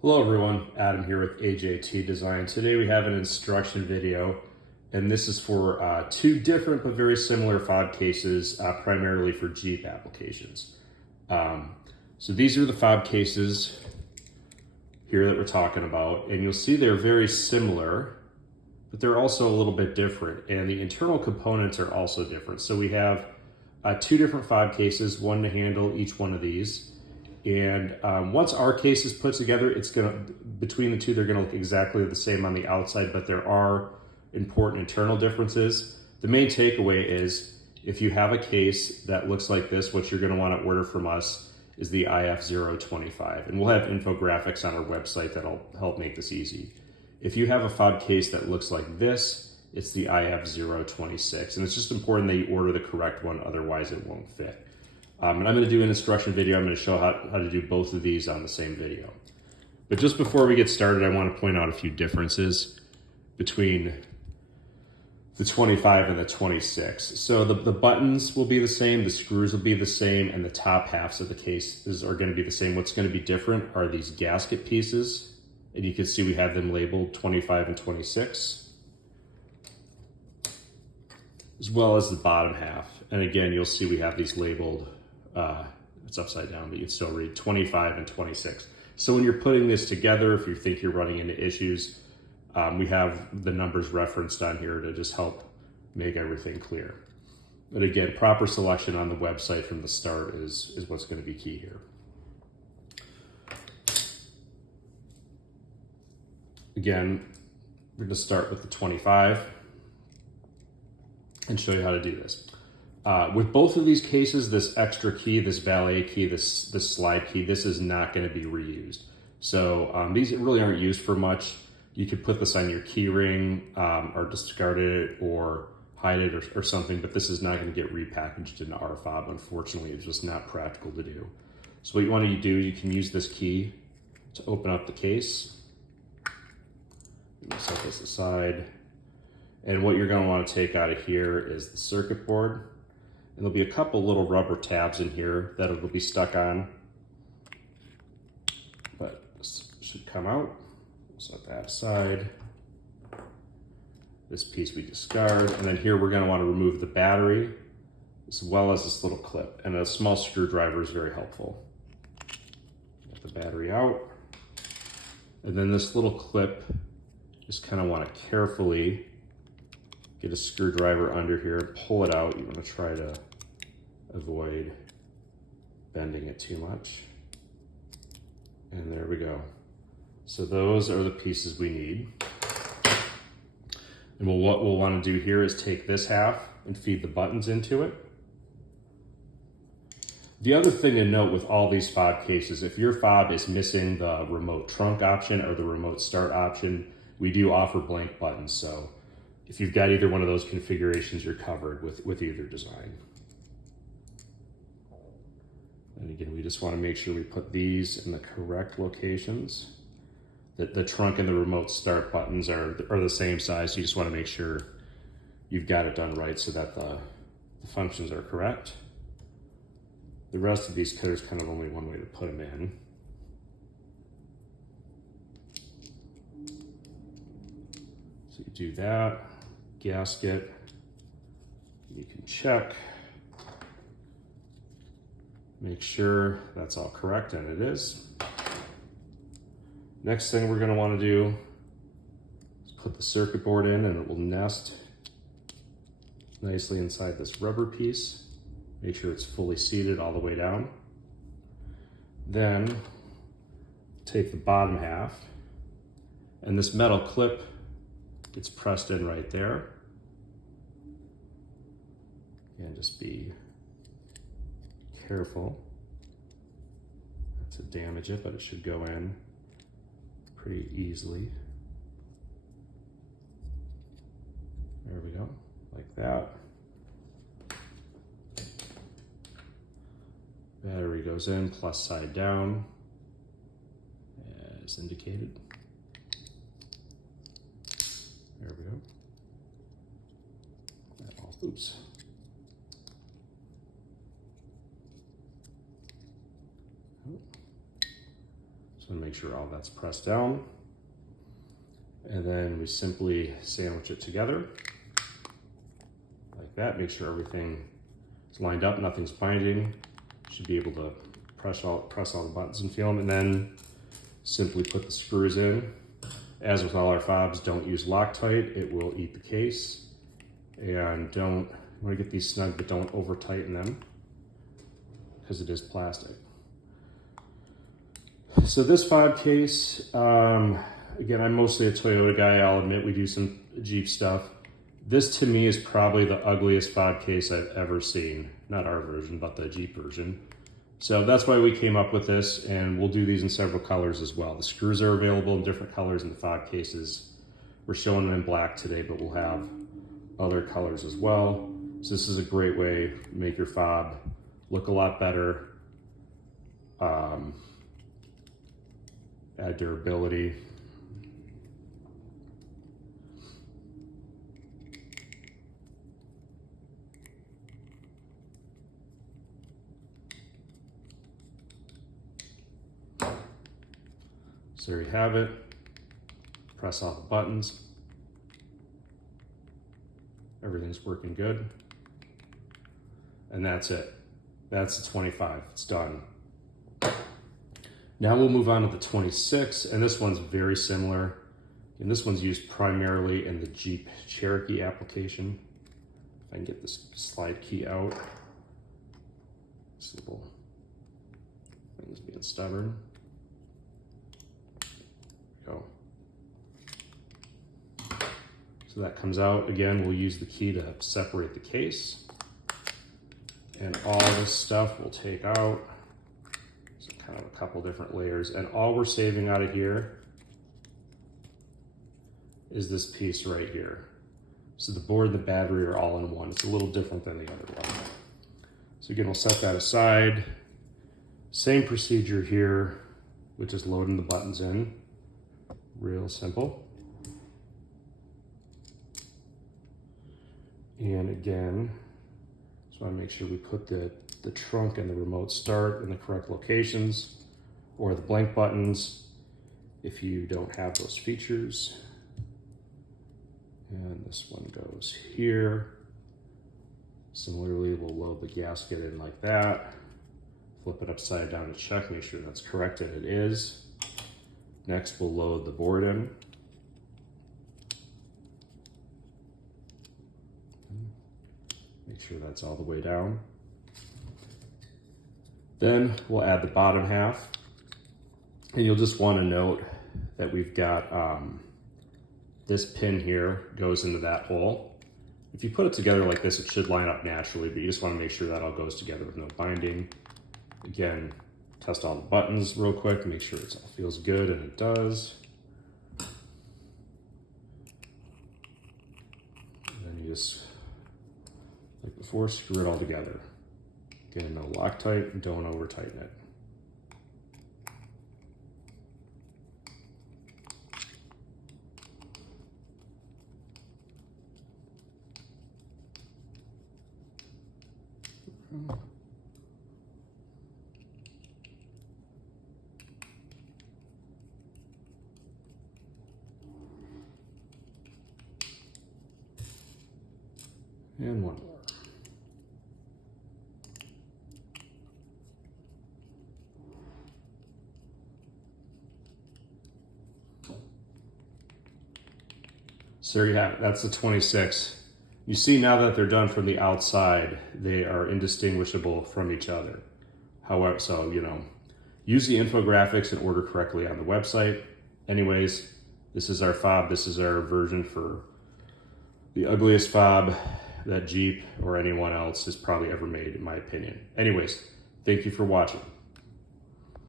Hello everyone, Adam here with AJT Design. Today we have an instruction video, and this is for two different but very similar fob cases, primarily for Jeep applications. So these are the fob cases here that we're talking about, and you'll see they're very similar, but they're also a little bit different, and the internal components are also different. So we have two different fob cases, one to handle each one of these. And once our case is put together, between the two, they're gonna look exactly the same on the outside, but there are important internal differences. The main takeaway is if you have a case that looks like this, what you're gonna wanna order from us is the IF025. And we'll have infographics on our website that'll help make this easy. If you have a fob case that looks like this, it's the IF026. And it's just important that you order the correct one, otherwise it won't fit. And I'm going to do an instruction video. I'm going to show how to do both of these on the same video. But just before we get started, I want to point out a few differences between the 25 and the 26. So the buttons will be the same, the screws will be the same, and the top halves of the cases are going to be the same. What's going to be different are these gasket pieces. And you can see we have them labeled 25 and 26, as well as the bottom half. And again, you'll see we have these labeled, it's upside down, but you can still read 25 and 26. So when you're putting this together, if you think you're running into issues, we have the numbers referenced on here to just help make everything clear. But again, proper selection on the website from the start is what's going to be key here. Again, we're going to start with the 25 and show you how to do this. With both of these cases, this extra key, this valet key, this slide key, this is not going to be reused. So these really aren't used for much. You could put this on your key ring or discard it or hide it or something, but this is not going to get repackaged into our fob. Unfortunately, it's just not practical to do. So what you want to do, you can use this key to open up the case. Set this aside. And what you're going to want to take out of here is the circuit board. And there'll be a couple little rubber tabs in here that it'll be stuck on. But this should come out. Set that aside. This piece we discard. And then here we're going to want to remove the battery as well as this little clip. And a small screwdriver is very helpful. Get the battery out. And then this little clip, just kind of want to carefully get a screwdriver under here, pull it out. You want to try to avoid bending it too much. And there we go. So those are the pieces we need. And what we'll want to do here is take this half and feed the buttons into it. The other thing to note with all these fob cases, if your fob is missing the remote trunk option or the remote start option, we do offer blank buttons. So if you've got either one of those configurations, you're covered with either design. And again, we just want to make sure we put these in the correct locations. The trunk and the remote start buttons are the same size. So you just want to make sure you've got it done right so that the functions are correct. The rest of these, there's kind of only one way to put them in. So you do that. Gasket, you can check, make sure that's all correct, and it is. Next thing we're going to want to do is put the circuit board in, and it will nest nicely inside this rubber piece. Make sure it's fully seated all the way down. Then take the bottom half, and this metal clip gets pressed in right there. And just be careful not to damage it, but it should go in pretty easily. There we go, like that. Battery goes in, plus side down, as indicated. There we go. Oops. So make sure all that's pressed down. And then we simply sandwich it together like that. Make sure everything is lined up, nothing's binding. Should be able to press all the buttons and feel them, and then simply put the screws in. As with all our fobs, don't use Loctite, it will eat the case. And you want to get these snug, but don't over tighten them because it is plastic. So this fob case, again, I'm mostly a Toyota guy, I'll admit we do some Jeep stuff. This to me is probably the ugliest fob case I've ever seen. Not our version, but the Jeep version. So that's why we came up with this, and we'll do these in several colors as well. The screws are available in different colors in the fob cases. We're showing them in black today, but we'll have other colors as well. So this is a great way to make your fob look a lot better, add durability. So there you have it. Press all the buttons. Everything's working good. And that's it. That's the 25, it's done. Now we'll move on to the 26, and this one's very similar. And this one's used primarily in the Jeep Cherokee application. If I can get this slide key out. This little thing's being stubborn. There we go. So that comes out. Again, we'll use the key to separate the case. And all this stuff we'll take out. So kind of a couple different layers. And all we're saving out of here is this piece right here. So the board and the battery are all in one. It's a little different than the other one. So again, we'll set that aside. Same procedure here with just loading the buttons in. Real simple. And again, just want to make sure we put the trunk and the remote start in the correct locations, or the blank buttons if you don't have those features. And this one goes here. Similarly, we'll load the gasket in like that. Flip it upside down to check, make sure that's correct, and it is. Next, we'll load the board in. Make sure that's all the way down. Then we'll add the bottom half. And you'll just want to note that we've got this pin here goes into that hole. If you put it together like this, it should line up naturally, but you just want to make sure that all goes together with no binding. Again, test all the buttons real quick, make sure it all feels good, and it does. And then you just, like before, screw it all together. Again, no Loctite, and don't over tighten it. And one more. So there you have it. That's the 26. You see now that they're done from the outside, they are indistinguishable from each other. However, so, use the infographics and order correctly on the website. Anyways, this is our fob. This is our version for the ugliest fob that Jeep or anyone else has probably ever made, in my opinion. Anyways, thank you for watching.